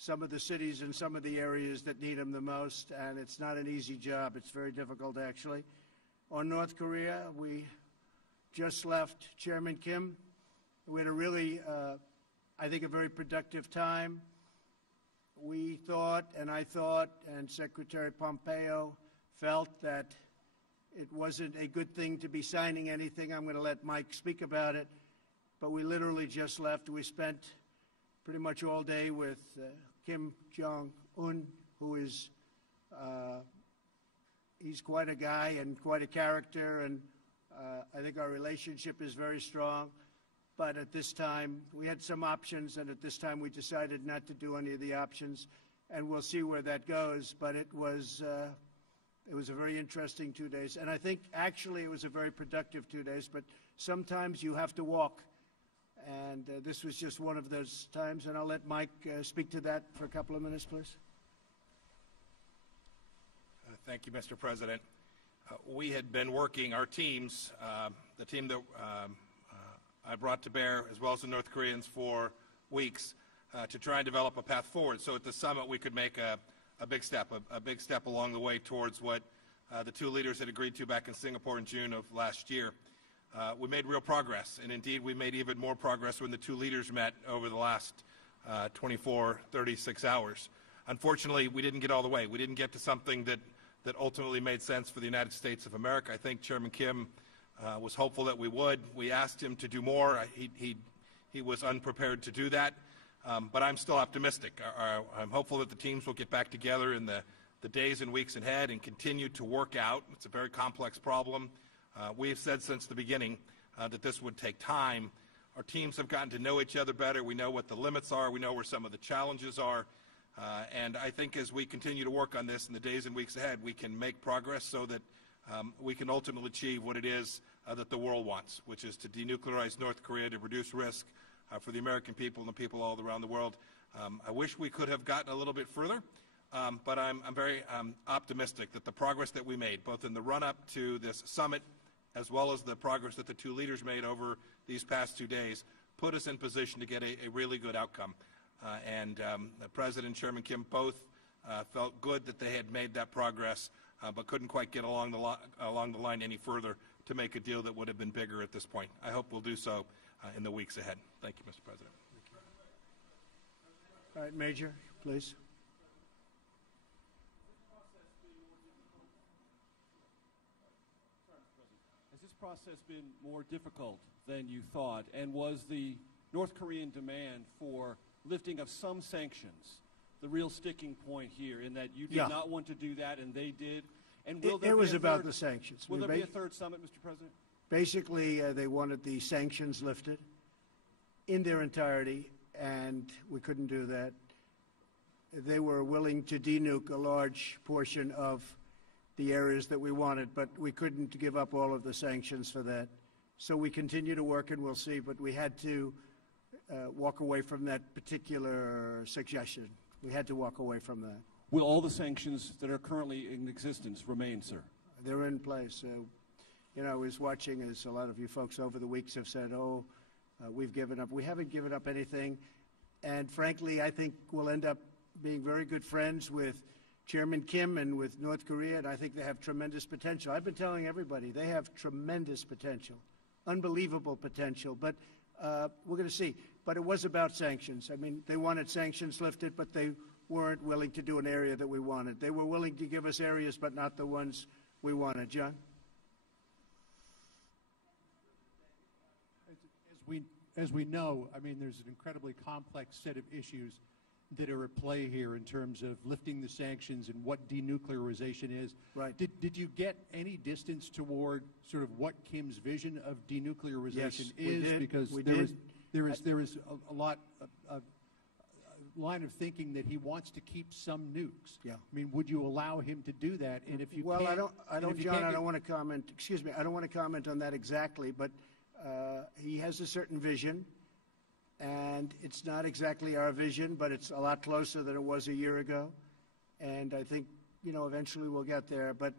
some of the cities and some of the areas that need them the most, and it's not an easy job. It's very difficult, actually. On North Korea, we just left Chairman Kim. We had a really, I think, a very productive time. We thought, and I thought, and Secretary Pompeo felt that it wasn't a good thing to be signing anything. I'm going to let Mike speak about it. But we literally just left. We spent pretty much all day with Kim Jong-un, who is, he's quite a guy and quite a character, and I think our relationship is very strong. But at this time, we had some options, and at this time we decided not to do any of the options, and we'll see where that goes. But it was a very interesting 2 days, and I think actually it was a very productive 2 days, but sometimes you have to walk, and this was just one of those times, and I'll let Mike speak to that for a couple of minutes, please. Thank you, Mr. President. We had been working, our teams, the team that I brought to bear, as well as the North Koreans, for weeks to try and develop a path forward. So at the summit we could make a big step along the way towards what the two leaders had agreed to back in Singapore in June of last year. We made real progress, and indeed we made even more progress when the two leaders met over the last 36 hours. Unfortunately, we didn't get all the way. We didn't get to something that ultimately made sense for the United States of America. I think Chairman Kim was hopeful that we would. We asked him to do more. He was unprepared to do that, but I'm still optimistic. I'm hopeful that the teams will get back together in the days and weeks ahead and continue to work out. It's a very complex problem. We have said since the beginning that this would take time. Our teams have gotten to know each other better. We know what the limits are. We know where some of the challenges are. And I think as we continue to work on this in the days and weeks ahead, we can make progress so that we can ultimately achieve what it is that the world wants, which is to denuclearize North Korea, to reduce risk for the American people and the people all around the world. I wish we could have gotten a little bit further, but I'm very optimistic that the progress that we made, both in the run-up to this summit, as well as the progress that the two leaders made over these past 2 days, put us in position to get a really good outcome. The President and Chairman Kim both felt good that they had made that progress, but couldn't quite get along the line any further to make a deal that would have been bigger at this point. I hope we'll do so in the weeks ahead. Thank you, Mr. President. All right, Major, please. Has this process been more difficult than you thought? And was the North Korean demand for lifting of some sanctions the real sticking point here, in that you did not want to do that and they did? And will there it be was a about third, the sanctions. Will there be a third summit, Mr. President? Basically, they wanted the sanctions lifted in their entirety, and we couldn't do that. They were willing to denuke a large portion of the areas that we wanted, but we couldn't give up all of the sanctions for that. So we continue to work, and we'll see, but we had to walk away from that particular suggestion. We had to walk away from that. Will all the sanctions that are currently in existence remain, sir? They're in place. You know, I was watching, as a lot of you folks over the weeks have said, oh, we've given up. We haven't given up anything. And frankly, I think we'll end up being very good friends with Chairman Kim and with North Korea, and I think they have tremendous potential. I've been telling everybody they have tremendous potential, unbelievable potential. But we're going to see. But it was about sanctions. I mean, they wanted sanctions lifted, but they weren't willing to do an area that we wanted. They were willing to give us areas, but not the ones we wanted. John? As we know, I mean, there's an incredibly complex set of issues that are at play here in terms of lifting the sanctions and what denuclearization is. Right. Did you get any distance toward sort of what Kim's vision of denuclearization is? Did. Because there is a lot of line of thinking that he wants to keep some nukes. Yeah. I mean, would you allow him to do that? And if you well, can't, I don't, John. I don't want to comment. Excuse me. I don't want to comment on that exactly, but he has a certain vision, and it's not exactly our vision, but it's a lot closer than it was a year ago. And I think, you know, eventually we'll get there. But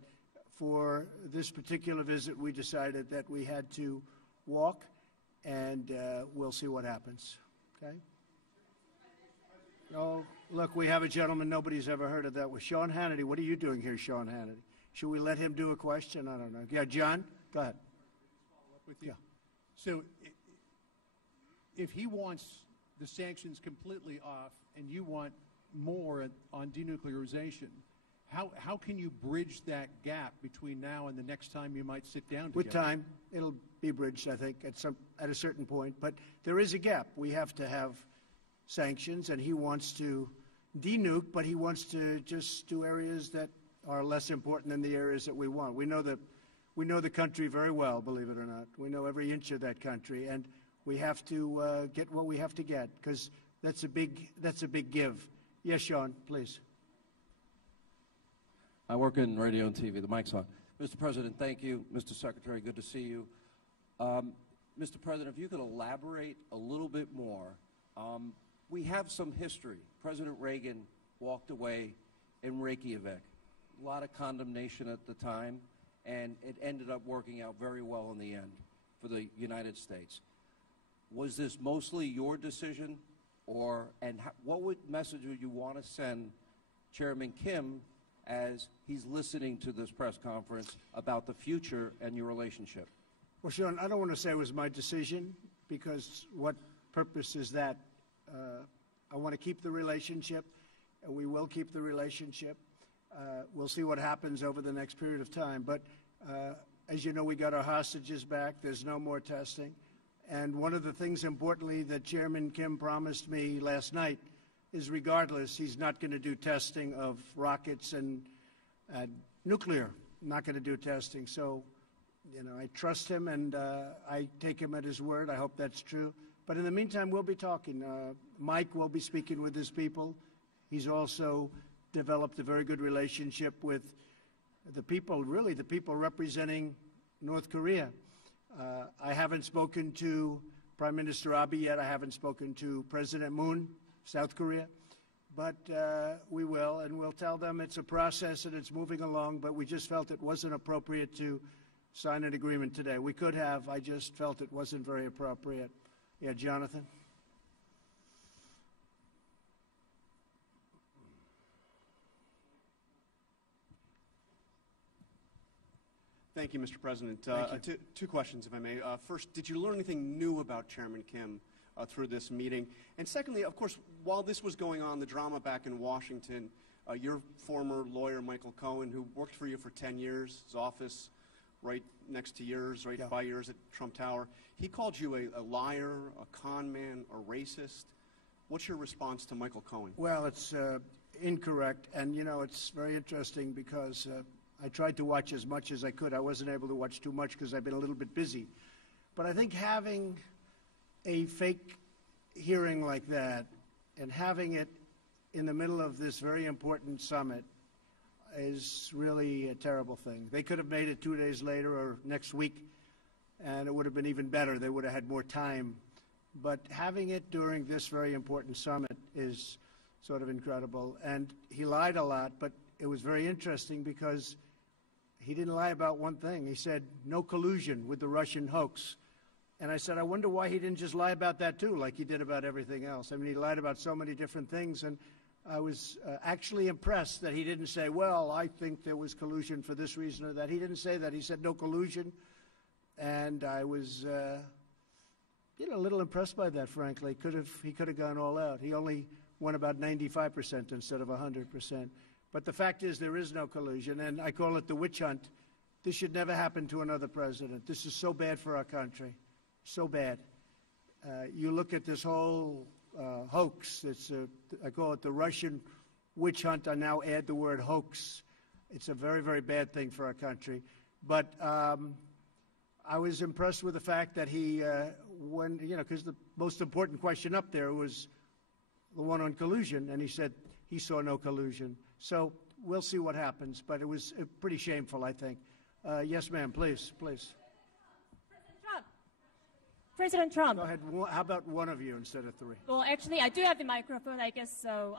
for this particular visit, we decided that we had to walk, and we'll see what happens. Okay? Look, we have a gentleman nobody's ever heard of that was Sean Hannity. What are you doing here, Sean Hannity? Should we let him do a question? I don't know. Yeah, John, go ahead. With you. So if he wants the sanctions completely off and you want more on denuclearization, how can you bridge that gap between now and the next time you might sit down together? With time, it'll be bridged, I think, at a certain point. But there is a gap. We have to have sanctions, and he wants to denuke, but he wants to just do areas that are less important than the areas that we want. We know the country very well, believe it or not. We know every inch of that country, and we have to get what we have to get, because that's a big give. Yes, Sean, please. I work in radio and TV. The mic's on. Mr. President, thank you. Mr. Secretary, good to see you. Mr. President, if you could elaborate a little bit more. We have some history. President Reagan walked away in Reykjavik. A lot of condemnation at the time, and it ended up working out very well in the end for the United States. Was this mostly your decision, what message would you want to send Chairman Kim as he's listening to this press conference about the future and your relationship? Well, Sean, I don't want to say it was my decision, because what purpose is that? I want to keep the relationship, and we will keep the relationship. We'll see what happens over the next period of time. But as you know, we got our hostages back. There's no more testing. And one of the things, importantly, that Chairman Kim promised me last night is, regardless, he's not going to do testing of rockets and nuclear. Not going to do testing. So, you know, I trust him, and I take him at his word. I hope that's true. But in the meantime, we'll be talking. Mike will be speaking with his people. He's also developed a very good relationship with the people, really the people representing North Korea. I haven't spoken to Prime Minister Abe yet. I haven't spoken to President Moon, South Korea. But we will, and we'll tell them it's a process and it's moving along, but we just felt it wasn't appropriate to sign an agreement today. We could have. I just felt it wasn't very appropriate. Yeah, Jonathan? Thank you, Mr. President. Thank you. Two questions, if I may. First, did you learn anything new about Chairman Kim through this meeting? And secondly, of course, while this was going on, the drama back in Washington, your former lawyer, Michael Cohen, who worked for you for 10 years, his office right next to yours, right by yours at Trump Tower, he called you a liar, a con man, a racist. What's your response to Michael Cohen? Well, it's incorrect. And, you know, it's very interesting because I tried to watch as much as I could. I wasn't able to watch too much because I've been a little bit busy. But I think having a fake hearing like that and having it in the middle of this very important summit is really a terrible thing. They could have made it 2 days later or next week, and it would have been even better. They would have had more time. But having it during this very important summit is sort of incredible. And he lied a lot, but it was very interesting because he didn't lie about one thing. He said, no collusion with the Russian hoax. And I said, I wonder why he didn't just lie about that too, like he did about everything else. I mean, he lied about so many different things, and I was actually impressed that he didn't say, well, I think there was collusion for this reason or that. He didn't say that. He said no collusion, and I was a little impressed by that, frankly. He could have gone all out. He only won about 95% instead of 100%. But the fact is there is no collusion, and I call it the witch hunt. This should never happen to another president. This is so bad for our country, so bad. You look at this whole hoax. I call it the Russian witch hunt. I now add the word hoax. It's a very, very bad thing for our country. But I was impressed with the fact that he, because the most important question up there was the one on collusion, and he said he saw no collusion. So we'll see what happens, but it was pretty shameful, I think. Yes, ma'am, please, please. President Trump. Go ahead. How about one of you instead of three? Well, actually, I do have the microphone, I guess, so...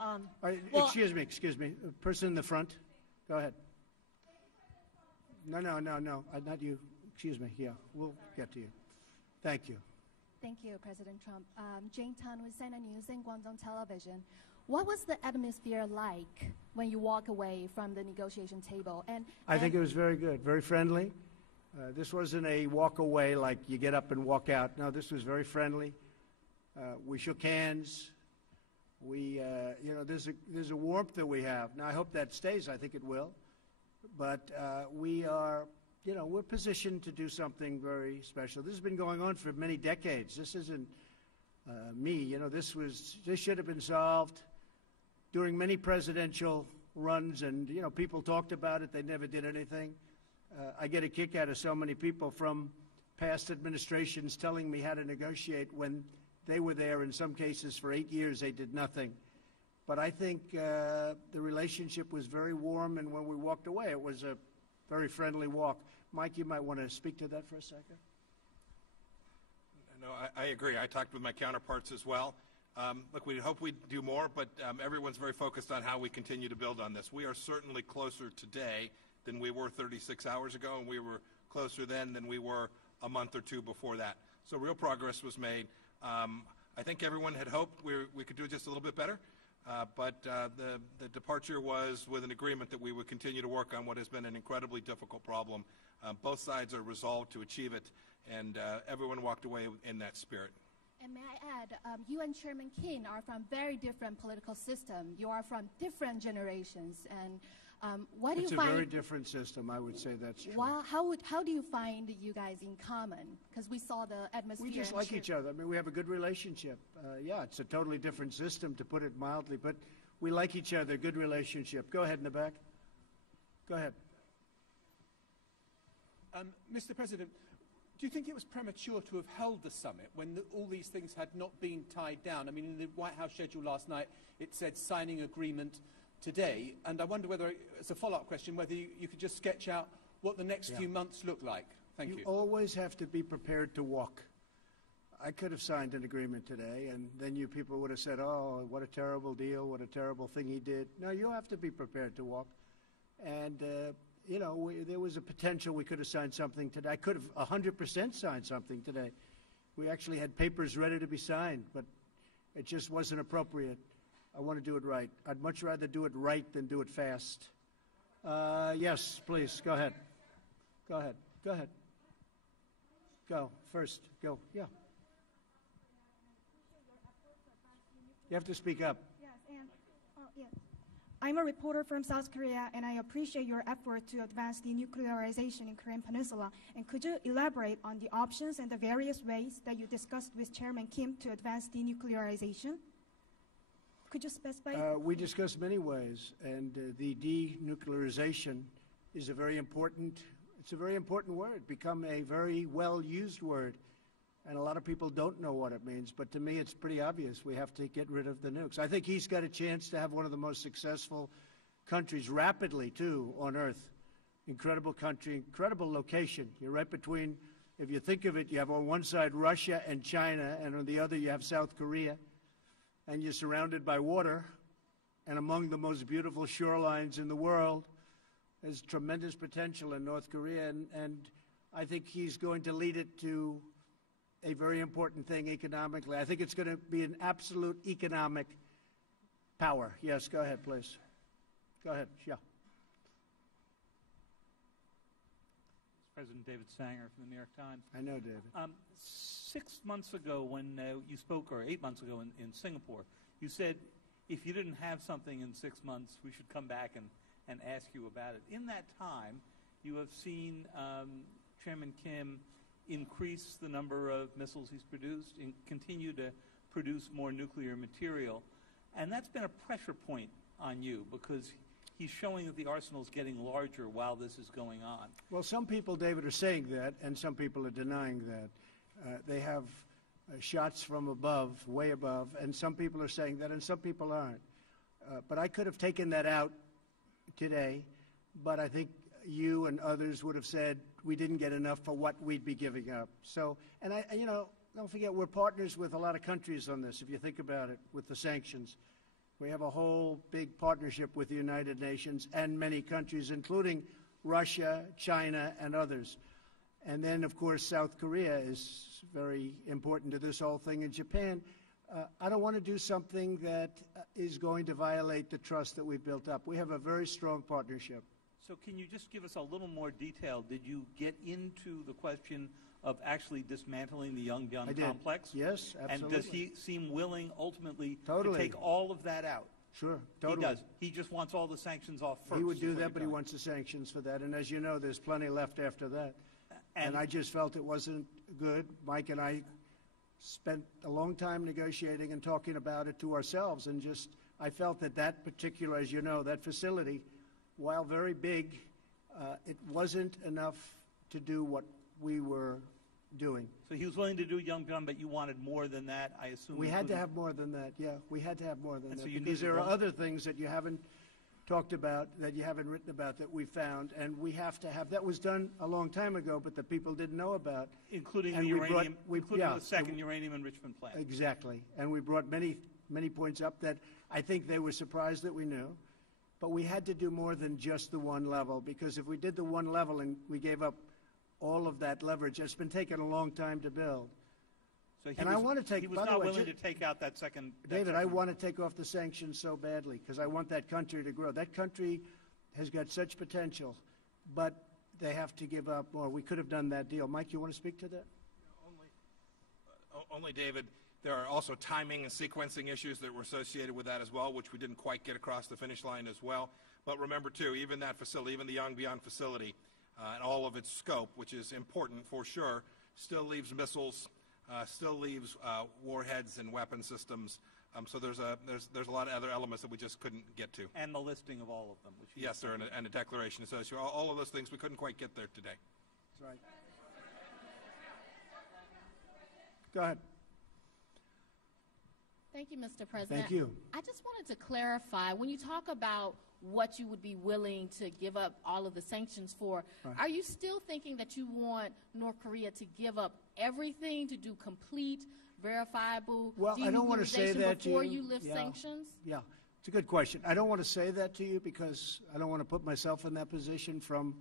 Excuse me. Person in the front. Go ahead. No. Not you. Excuse me. Yeah, we'll get to you. Thank you. Thank you, President Trump. Jane Tan with CNN News and Guangdong Television. What was the atmosphere like when you walk away from the negotiation table? I think it was very good, very friendly. This wasn't a walk away like you get up and walk out. No, this was very friendly. We shook hands. There's a warmth that we have. Now, I hope that stays. I think it will. But we are, we're positioned to do something very special. This has been going on for many decades. This isn't me. This should have been solved during many presidential runs, and, people talked about it. They never did anything. I get a kick out of so many people from past administrations telling me how to negotiate when they were there. In some cases, for 8 years, they did nothing. But I think the relationship was very warm, and when we walked away, it was a very friendly walk. Mike, you might want to speak to that for a second. No, I agree. I talked with my counterparts as well. Look, we hope we do more, but everyone's very focused on how we continue to build on this. We are certainly closer today than we were 36 hours ago, and we were closer then than we were a month or two before that. So real progress was made. I think everyone had hoped we could do just a little bit better, but the departure was with an agreement that we would continue to work on what has been an incredibly difficult problem. Both sides are resolved to achieve it, and everyone walked away in that spirit. And may I add, you and Chairman Kim are from very different political systems. You are from different generations, and what do you find? It's a very different system. I would say that's true. How do you find you guys in common? Because we saw the atmosphere. We just like each other. I mean, we have a good relationship. Yeah, it's a totally different system, to put it mildly, but we like each other. Good relationship. Go ahead in the back. Go ahead. Mr. President, do you think it was premature to have held the summit when all these things had not been tied down? I mean, in the White House schedule last night, it said signing agreement today, and I wonder whether, as a follow-up question, whether you could just sketch out what the next few months look like. Thank you. You always have to be prepared to walk. I could have signed an agreement today, and then you people would have said, oh, what a terrible deal, what a terrible thing he did. No, you have to be prepared to walk. And, there was a potential we could have signed something today. I could have 100% signed something today. We actually had papers ready to be signed, but it just wasn't appropriate. I want to do it right. I'd much rather do it right than do it fast. Yes, please, go ahead. Go ahead. Go ahead. Go first. Go. Yeah. You have to speak up. Yes. I'm a reporter from South Korea, and I appreciate your effort to advance denuclearization in Korean Peninsula. And could you elaborate on the options and the various ways that you discussed with Chairman Kim to advance denuclearization? Could you specify? We discussed many ways, and the denuclearization is a very important word, become a very well-used word. And a lot of people don't know what it means, but to me it's pretty obvious. We have to get rid of the nukes. I think he's got a chance to have one of the most successful countries, rapidly too, on Earth. Incredible country, incredible location. You're right between, if you think of it, you have on one side Russia and China, and on the other you have South Korea. And you're surrounded by water, and among the most beautiful shorelines in the world. There's tremendous potential in North Korea, and I think he's going to lead it to a very important thing economically. I think it's going to be an absolute economic power. Yes, go ahead, please. Go ahead. Yeah. President David Sanger from the New York Times. I know, David. 6 months ago when you spoke, or 8 months ago in Singapore, you said if you didn't have something in 6 months, we should come back and ask you about it. In that time, you have seen Chairman Kim increase the number of missiles he's produced and continue to produce more nuclear material. And that's been a pressure point on you because he's showing that the arsenal is getting larger while this is going on. Well, some people, David, are saying that, and some people are denying that. They have shots from above, way above, and some people are saying that, and some people aren't. But I could have taken that out today, but I think you and others would have said we didn't get enough for what we'd be giving up. So, and don't forget, we're partners with a lot of countries on this, if you think about it, with the sanctions. We have a whole big partnership with the United Nations and many countries, including Russia, China, and others. And then, of course, South Korea is very important to this whole thing, and Japan. I don't want to do something that is going to violate the trust that we've built up. We have a very strong partnership. So can you just give us a little more detail? Did you get into the question of actually dismantling the Yongbyon complex? Yes, absolutely. And does he seem willing ultimately Totally. to take all of that out? Sure, totally. He does. He just wants all the sanctions off first. He would do is what that, but he you're wants the sanctions for that. And as you know, there's plenty left after that. And I just felt it wasn't good. Mike and I spent a long time negotiating and talking about it to ourselves. And just, I felt that that particular, as you know, that facility, while very big, it wasn't enough to do what we were doing. So he was willing to do Yongbyon, but you wanted more than that, I assume? We had to have more than that, yeah. We had to have more than that. So you because there are needed other things that you haven't talked about, that you haven't written about, that we found, and we have to have. That was done a long time ago, but the people didn't know about. Including and the we uranium, including yeah, the second uranium enrichment plant. Exactly. And we brought many points up that I think they were surprised that we knew. But we had to do more than just the one level, because if we did the one level and we gave up all of that leverage, it's been taking a long time to build. So he and was, I want to take. He was by not the way, willing to take out that second. David, I want to take off the sanctions so badly because I want that country to grow. That country has got such potential, but they have to give up more. We could have done that deal. Mike, you want to speak to that? Only, David. There are also timing and sequencing issues that were associated with that as well, which we didn't quite get across the finish line as well. But remember, too, even that facility, even the Yongbyon facility, and all of its scope, which is important for sure, still leaves missiles, still leaves warheads and weapon systems. So there's a lot of other elements that we just couldn't get to. And the listing of all of them. Which yes, sir, and a declaration associated. All of those things we couldn't quite get there today. That's right. Go ahead. Thank you, Mr. President. Thank you. I just wanted to clarify, when you talk about what you would be willing to give up all of the sanctions for, right. Are you still thinking that you want North Korea to give up everything to do complete, verifiable I don't want to say that before to you. You lift sanctions? Yeah, it's a good question. I don't want to say that to you because I don't want to put myself in that position from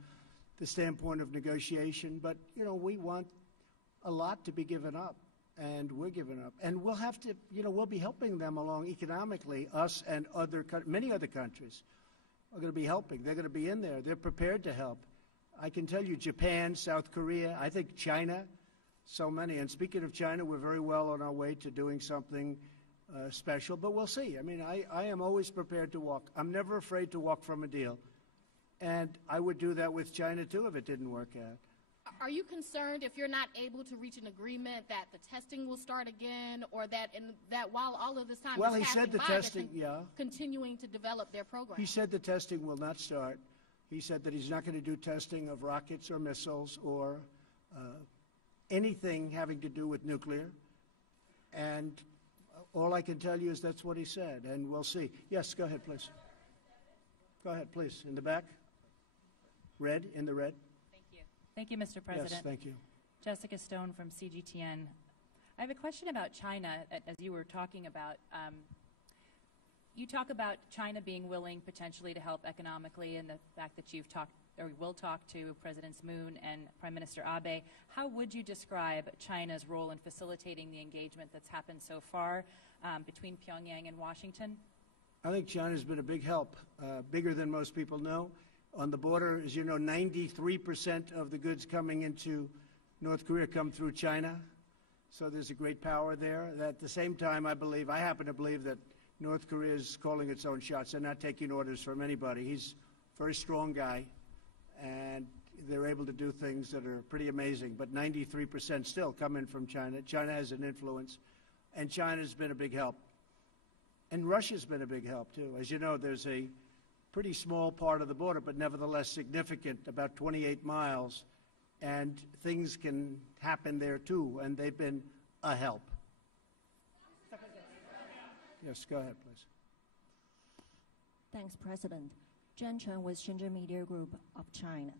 the standpoint of negotiation. But, you know, we want a lot to be given up. And we're giving up. And we'll have to, you know, we'll be helping them along economically, us and many other countries are going to be helping. They're going to be in there. They're prepared to help. I can tell you Japan, South Korea, I think China, so many. And speaking of China, we're very well on our way to doing something special, but we'll see. I mean, I am always prepared to walk. I'm never afraid to walk from a deal. And I would do that with China, too, if it didn't work out. Are you concerned if you're not able to reach an agreement that the testing will start again, or that while all of this time well, is he passing said the by, testing, continuing to develop their program? He said the testing will not start. He said that he's not going to do testing of rockets or missiles or anything having to do with nuclear. And all I can tell you is that's what he said, and we'll see. Yes, go ahead, please. Go ahead, please. In the back. Red, in the red. Thank you, Mr. President. Yes, thank you. Jessica Stone from CGTN. I have a question about China, as you were talking about. You talk about China being willing potentially to help economically, and the fact that you've talked or will talk to Presidents Moon and Prime Minister Abe. How would you describe China's role in facilitating the engagement that's happened so far between Pyongyang and Washington? I think China's been a big help, bigger than most people know. On the border, as you know, 93% of the goods coming into North Korea come through China. So there's a great power there. At the same time, I happen to believe that North Korea is calling its own shots. They're not taking orders from anybody. He's a very strong guy, and they're able to do things that are pretty amazing. But 93% still come in from China. China has an influence, and China's been a big help. And Russia's been a big help, too. As you know, there's a pretty small part of the border, but nevertheless significant, about 28 miles, and things can happen there too, and they've been a help. Yes, go ahead, please. Thanks, President. Jen Chen with Shenzhen Media Group of China.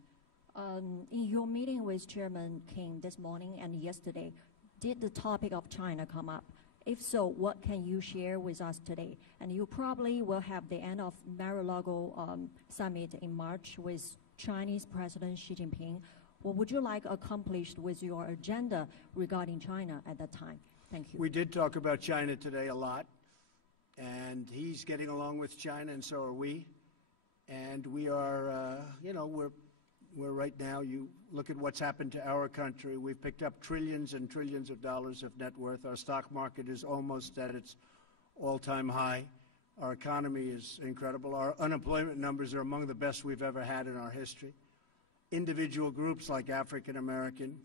In your meeting with Chairman Kim this morning and yesterday, did the topic of China come up? If so, what can you share with us today? And you probably will have the end of Mar-a-Lago summit in March with Chinese President Xi Jinping. What would you like accomplished with your agenda regarding China at that time? Thank you. We did talk about China today a lot, and he's getting along with China, and so are we. And we are, we're right now, you look at what's happened to our country. We've picked up trillions and trillions of dollars of net worth. Our stock market is almost at its all-time high. Our economy is incredible. Our unemployment numbers are among the best we've ever had in our history. Individual groups like African American,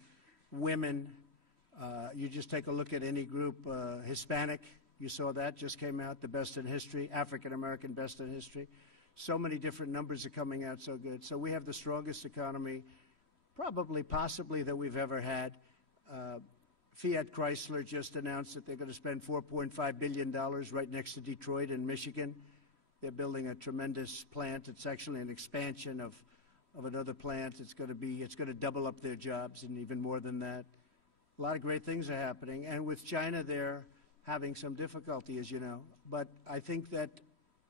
women, you just take a look at any group, Hispanic, you saw that, just came out, the best in history, African American, best in history. So many different numbers are coming out so good. So we have the strongest economy, probably, possibly, that we've ever had. Fiat Chrysler just announced that they're going to spend $4.5 billion right next to Detroit in Michigan. They're building a tremendous plant. It's actually an expansion of another plant. It's going to double up their jobs and even more than that. A lot of great things are happening. And with China, they're having some difficulty, as you know. But I think that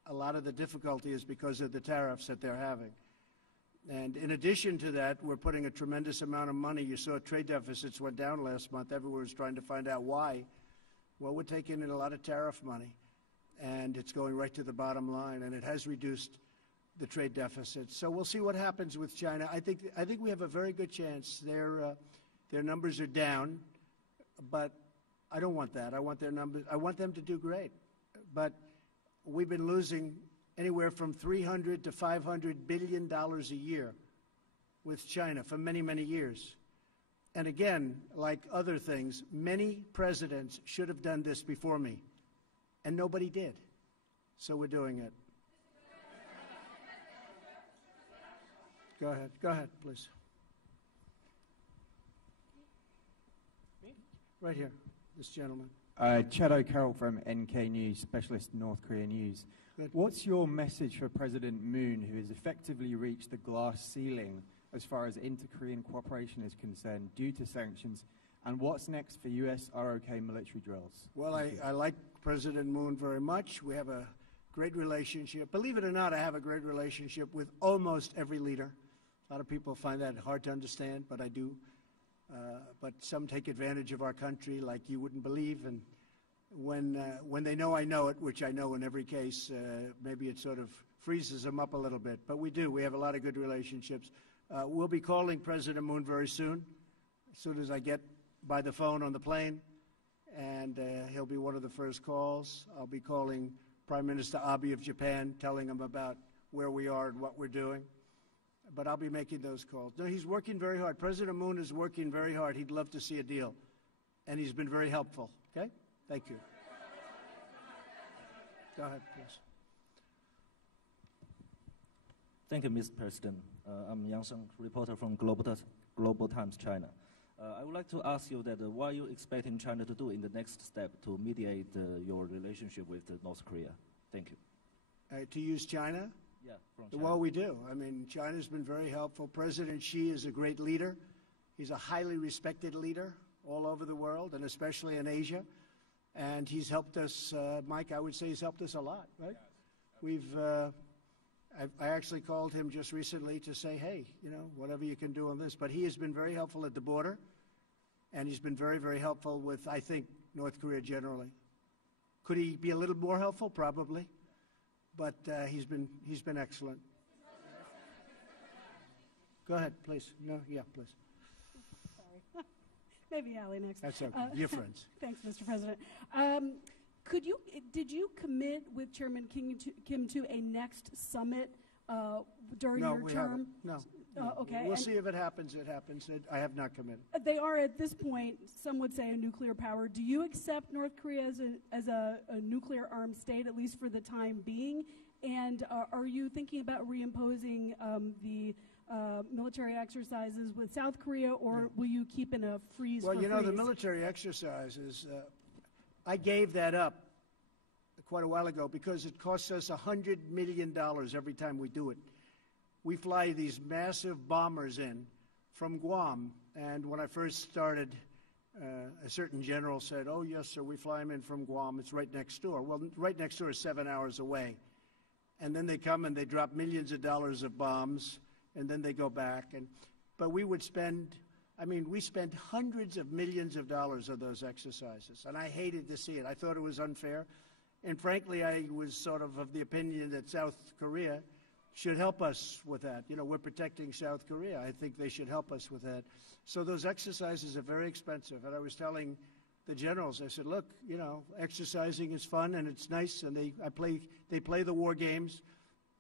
a lot of the difficulty is because of the tariffs that they're having. And in addition to that, we're putting a tremendous amount of money. You saw trade deficits went down last month. Everyone was trying to find out why. Well, we're taking in a lot of tariff money, and it's going right to the bottom line, and it has reduced the trade deficit. So we'll see what happens with China. I think we have a very good chance. Their numbers are down, but I don't want that. I want their numbers. I want them to do great. But we've been losing anywhere from $300 to $500 billion a year with China for many, many years. And again, like other things, many presidents should have done this before me, and nobody did. So we're doing it. Go ahead, please. Right here, this gentleman. Chad O'Carroll from NK News, Specialist North Korea News. Good. What's your message for President Moon, who has effectively reached the glass ceiling as far as inter-Korean cooperation is concerned due to sanctions, and what's next for U.S. ROK military drills? Well, I like President Moon very much. We have a great relationship. Believe it or not, I have a great relationship with almost every leader. A lot of people find that hard to understand, but I do. But some take advantage of our country like you wouldn't believe, and when they know I know it, which I know in every case, maybe it sort of freezes them up a little bit. But we do. We have a lot of good relationships. We'll be calling President Moon very soon as I get by the phone on the plane, and he'll be one of the first calls. I'll be calling Prime Minister Abe of Japan, telling him about where we are and what we're doing. But I'll be making those calls. No, he's working very hard. President Moon is working very hard. He'd love to see a deal, and he's been very helpful. Okay? Thank you. Go ahead, please. Thank you, Mr. President. I'm Yang Sheng, reporter from Global Times China. I would like to ask you that what are you expecting China to do in the next step to mediate your relationship with North Korea? Thank you. To use China? Yeah, from China. Well, we do. I mean, China's been very helpful. President Xi is a great leader. He's a highly respected leader all over the world, and especially in Asia. And he's helped us, Mike, I would say he's helped us a lot, right? I actually called him just recently to say, hey, whatever you can do on this. But he has been very helpful at the border, and he's been very, very helpful with, I think, North Korea generally. Could he be a little more helpful? Probably. But he's been excellent. Go ahead, please. No, yeah, please. Sorry. Maybe Allie next. That's okay. You're friends. Thanks, Mr. President. Did you commit with Chairman Kim to a next summit during your term? No. Okay. We'll see if it happens. It happens. I have not committed. They are at this point, some would say, a nuclear power. Do you accept North Korea as a nuclear armed state, at least for the time being? And are you thinking about reimposing the military exercises with South Korea, or will you keep in a freeze? Well, the military exercises, I gave that up quite a while ago because it costs us $100 million every time we do it. We fly these massive bombers in from Guam, and when I first started, a certain general said, oh, yes, sir, we fly them in from Guam. It's right next door. Well, right next door is 7 hours away. And then they come and they drop millions of dollars of bombs, and then they go back. But we would spend I mean, we spent hundreds of millions of dollars on those exercises, and I hated to see it. I thought it was unfair. And frankly, I was sort of the opinion that South Korea should help us with that. You know, we're protecting South Korea. I think they should help us with that. So those exercises are very expensive. And I was telling the generals, I said, look, you know, exercising is fun and it's nice, and they play the war games.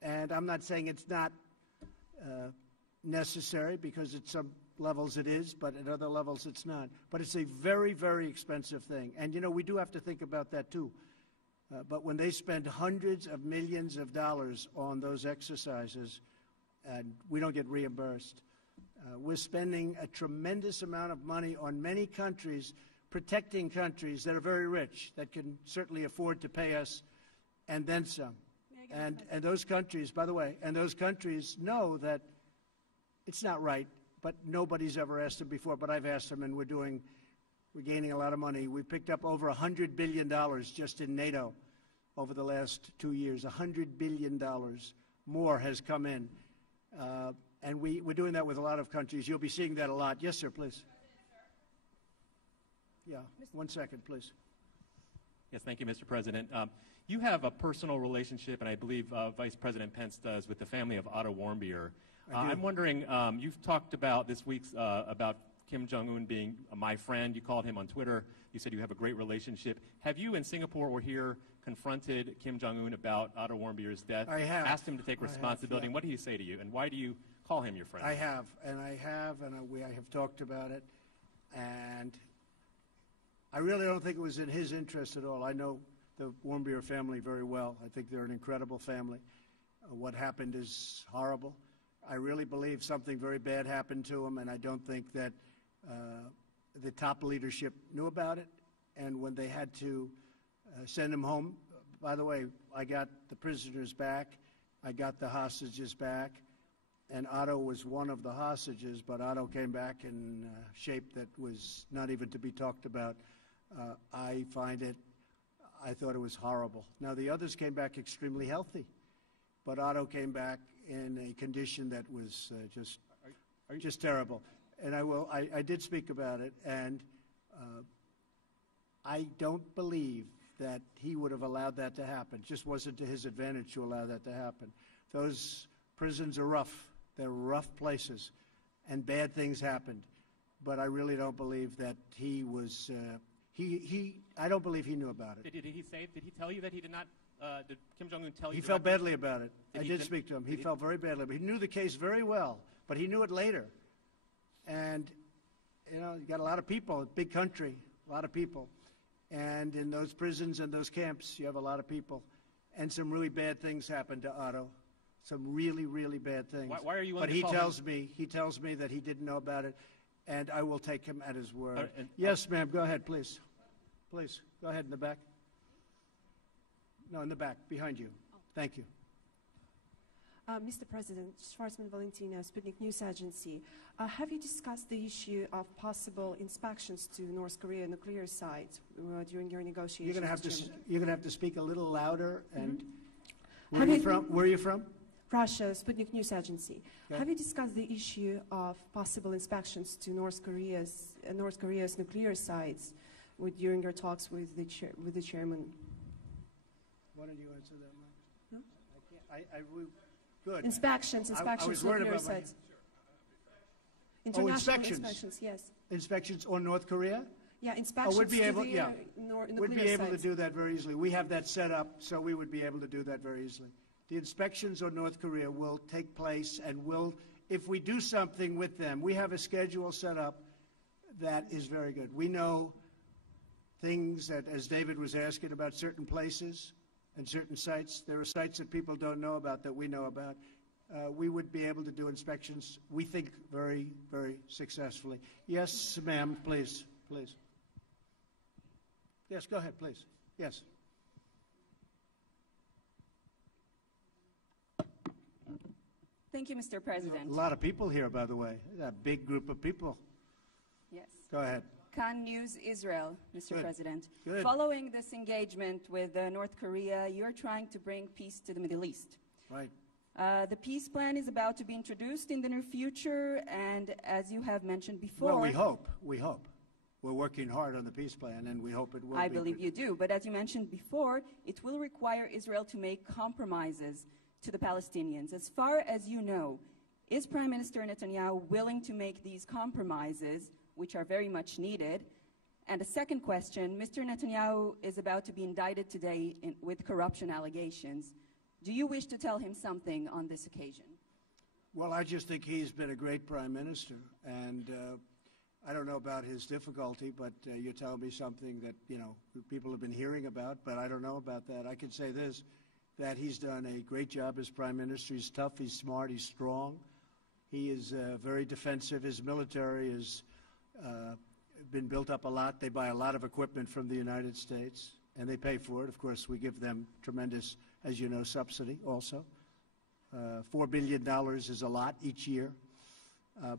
And I'm not saying it's not necessary, because at some levels it is, but at other levels it's not. But it's a very, very expensive thing. And, you know, we do have to think about that too. But when they spend hundreds of millions of dollars on those exercises, and we don't get reimbursed, we're spending a tremendous amount of money on many countries, protecting countries that are very rich, that can certainly afford to pay us, and then some. And those countries, by the way, and those countries know that it's not right, but nobody's ever asked them before. But I've asked them, and we're gaining a lot of money. We picked up over $100 billion just in NATO over the last 2 years. $100 billion more has come in. And we're doing that with a lot of countries. You'll be seeing that a lot. Yes, sir, please. Yeah, 1 second, please. Yes, thank you, Mr. President. You have a personal relationship, and I believe Vice President Pence does, with the family of Otto Warmbier. I'm wondering, you've talked about this week's about Kim Jong-un being my friend. You called him on Twitter. You said you have a great relationship. Have you in Singapore or here confronted Kim Jong-un about Otto Warmbier's death? I have. Asked him to take responsibility. And what did he say to you? And why do you call him your friend? I have, and I have talked about it. And I really don't think it was in his interest at all. I know the Warmbier family very well. I think they're an incredible family. What happened is horrible. I really believe something very bad happened to him, and I don't think that the top leadership knew about it. And when they had to send him home, by the way, I got the prisoners back, I got the hostages back, and Otto was one of the hostages, but Otto came back in shape that was not even to be talked about. I thought it was horrible. Now, the others came back extremely healthy, but Otto came back in a condition that was just terrible. And I did speak about it, and I don't believe that he would have allowed that to happen. It just wasn't to his advantage to allow that to happen. Those prisons are rough. They're rough places, and bad things happened. But I really don't believe that he was, I don't believe he knew about it. Did he tell you that he did not, did Kim Jong-un tell you? He felt badly about it. I did speak to him. He felt very badly. But he knew the case very well, but he knew it later. And, you know, you got a lot of people, a big country, a lot of people. And in those prisons and those camps, you have a lot of people. And some really bad things happened to Otto. Some really, really bad things. Why are you willing to call him? But he tells me that he didn't know about it, and I will take him at his word. Yes, ma'am, go ahead, please. Please, go ahead in the back. No, in the back, behind you. Thank you. Mr. President, Schwarzman Valentino, Sputnik News Agency. Have you discussed the issue of possible inspections to North Korea nuclear sites during your negotiations? You're going to have to speak a little louder. And where are you from? Russia, Sputnik News Agency. Okay. Have you discussed the issue of possible inspections to North Korea's nuclear sites during your talks with the chairman? Why don't you answer that, Mike? No? I can't. Good. Inspections I was worried nuclear about sites. International inspections, yes. Inspections on North Korea? Yeah, inspections we'd be able, to the nuclear we'd be able sites. to do that very easily. We have that set up, so we would be able to do that very easily. The inspections on North Korea will take place, and if we do something with them, we have a schedule set up that is very good. We know things that, as David was asking about certain places and certain sites, there are sites that people don't know about that we know about. We would be able to do inspections, we think, very, very successfully. Yes, ma'am, please, please. Yes, go ahead, please. Yes. Thank you, Mr. President. A lot of people here, by the way. A big group of people. Yes. Go ahead. Khan News Israel, Mr. Good. President. Good. Following this engagement with North Korea, you're trying to bring peace to the Middle East. Right. The peace plan is about to be introduced in the near future, and as you have mentioned before... Well, we hope. We hope. We're working hard on the peace plan, and we hope it will be. I believe you do, but as you mentioned before, it will require Israel to make compromises to the Palestinians. As far as you know, is Prime Minister Netanyahu willing to make these compromises, which are very much needed? And a second question, Mr. Netanyahu is about to be indicted today with corruption allegations. Do you wish to tell him something on this occasion? Well, I just think he's been a great prime minister, and I don't know about his difficulty, but you're telling me something that, you know, people have been hearing about, but I don't know about that. I can say this, that he's done a great job as prime minister. He's tough, he's smart, he's strong. He is very defensive. His military has been built up a lot. They buy a lot of equipment from the United States, and they pay for it. Of course, we give them tremendous, as you know, subsidy also. $4 billion is a lot each year,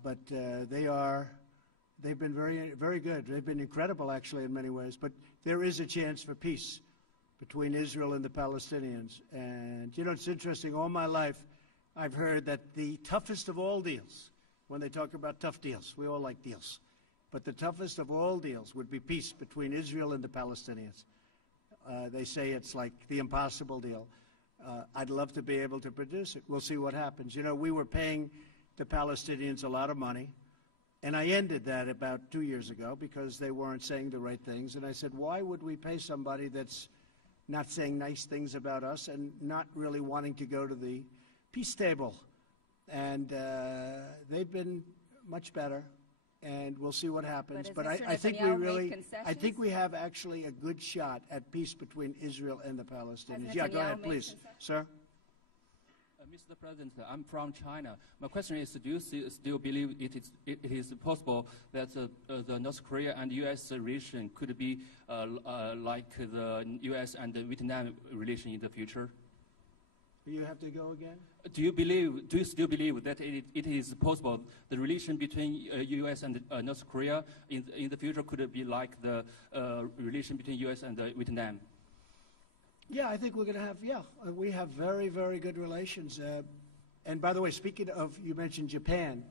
but they've been very, very good. They've been incredible, actually, in many ways. But there is a chance for peace between Israel and the Palestinians. And, you know, it's interesting. All my life, I've heard that the toughest of all deals, when they talk about tough deals, we all like deals, but the toughest of all deals would be peace between Israel and the Palestinians. They say it's like the impossible deal. I'd love to be able to produce it. We'll see what happens. You know, we were paying the Palestinians a lot of money, and I ended that about 2 years ago because they weren't saying the right things. And I said, why would we pay somebody that's not saying nice things about us and not really wanting to go to the peace table? And they've been much better, and we'll see what happens. But I think we have actually a good shot at peace between Israel and the Palestinians. Yeah, go ahead, please, sir. Mr. President, I'm from China. My question is, do you still believe it is possible that the North Korea and U.S. relation could be like the U.S. and the Vietnam relation in the future? You have to go again? Do you still believe that it is possible the relation between U.S. and North Korea in the future could be like the relation between U.S. and Vietnam? Yeah, I think we're going to have, we have very, very good relations. And by the way, speaking of, you mentioned Japan,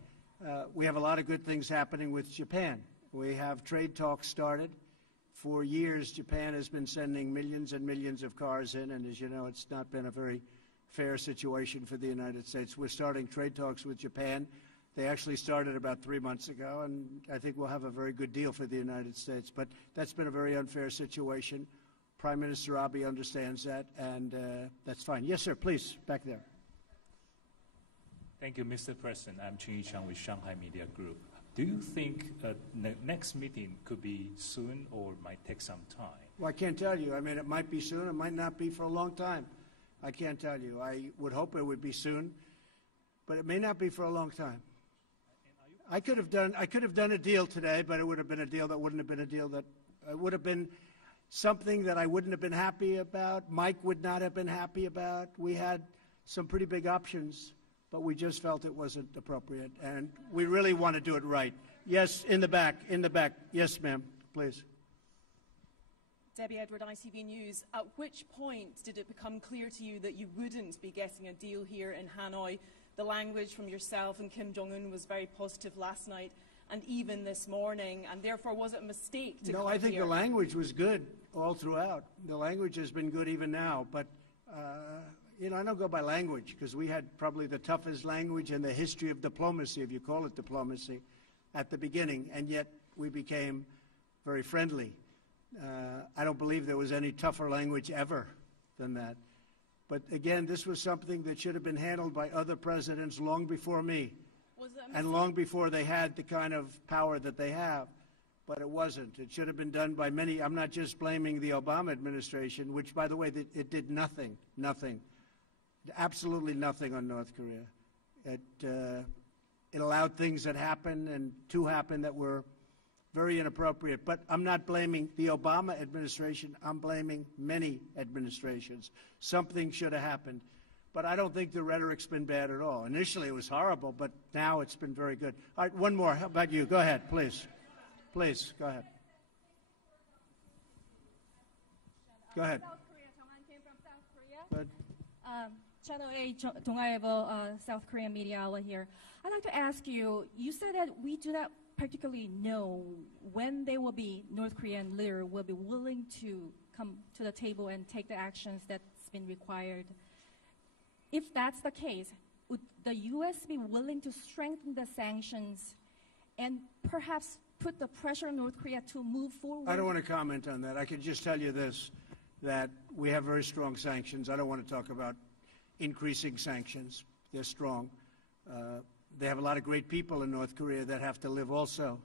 we have a lot of good things happening with Japan. We have trade talks started. For years, Japan has been sending millions and millions of cars in, and as you know, it's not been a very fair situation for the United States. We're starting trade talks with Japan. They actually started about 3 months ago, and I think we'll have a very good deal for the United States. But that's been a very unfair situation. Prime Minister Abe understands that, and that's fine. Yes, sir, please, back there. Thank you, Mr. President. I'm Chun Yi-chang with Shanghai Media Group. Do you think the next meeting could be soon or might take some time? Well, I can't tell you. I mean, it might be soon. It might not be for a long time. I can't tell you. I would hope it would be soon, but it may not be for a long time. I could have done a deal today, but it would have been a deal that wouldn't have been a deal that would have been something that I wouldn't have been happy about. Mike would not have been happy about. We had some pretty big options, but we just felt it wasn't appropriate, and we really want to do it right. Yes, in the back, in the back. Yes, ma'am, please. Debbie Edward, ITV News. At which point did it become clear to you that you wouldn't be getting a deal here in Hanoi? The language from yourself and Kim Jong-un was very positive last night and even this morning, and therefore was it a mistake to come No, I think here? the language was good all throughout. The language has been good even now, but you know, I don't go by language because we had probably the toughest language in the history of diplomacy, if you call it diplomacy, at the beginning, and yet we became very friendly. I don't believe there was any tougher language ever than that. But again, this was something that should have been handled by other presidents long before me, and long before they had the kind of power that they have. But it wasn't. It should have been done by many. I'm not just blaming the Obama administration, which, by the way, it did nothing, absolutely nothing on North Korea. It allowed things that happened and to happen that were very inappropriate. But I'm not blaming the Obama administration. I'm blaming many administrations. Something should have happened. But I don't think the rhetoric's been bad at all. Initially, it was horrible, but now it's been very good. All right, one more. How about you? Go ahead, please. Please, go ahead. Go ahead. South Korea, Kim from South Korea. Good. Channel 8 동아일보 South Korean media outlet here. I'd like to ask you, you said that we do not particularly know when North Korean leader will be willing to come to the table and take the actions that's been required. If that's the case, would the U.S. be willing to strengthen the sanctions and perhaps put the pressure on North Korea to move forward? I don't want to comment on that. I can just tell you this, that we have very strong sanctions. I don't want to talk about increasing sanctions. They're strong. They have a lot of great people in North Korea that have to live also,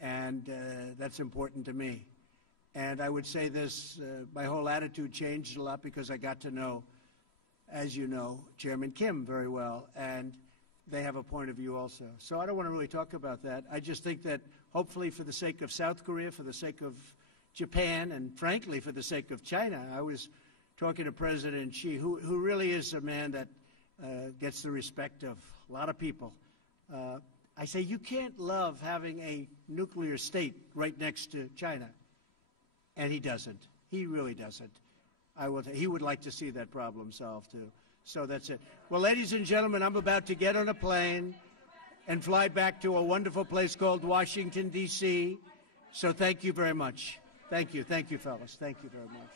and that's important to me. And I would say this, my whole attitude changed a lot because I got to know, as you know, Chairman Kim very well, and they have a point of view also. So I don't want to really talk about that. I just think that hopefully for the sake of South Korea, for the sake of Japan, and frankly for the sake of China, I was talking to President Xi, who really is a man that gets the respect of a lot of people. I say, you can't love having a nuclear state right next to China. And he doesn't. He really doesn't. He would like to see that problem solved, too. So that's it. Well, ladies and gentlemen, I'm about to get on a plane and fly back to a wonderful place called Washington, D.C. So thank you very much. Thank you. Thank you, fellas. Thank you very much.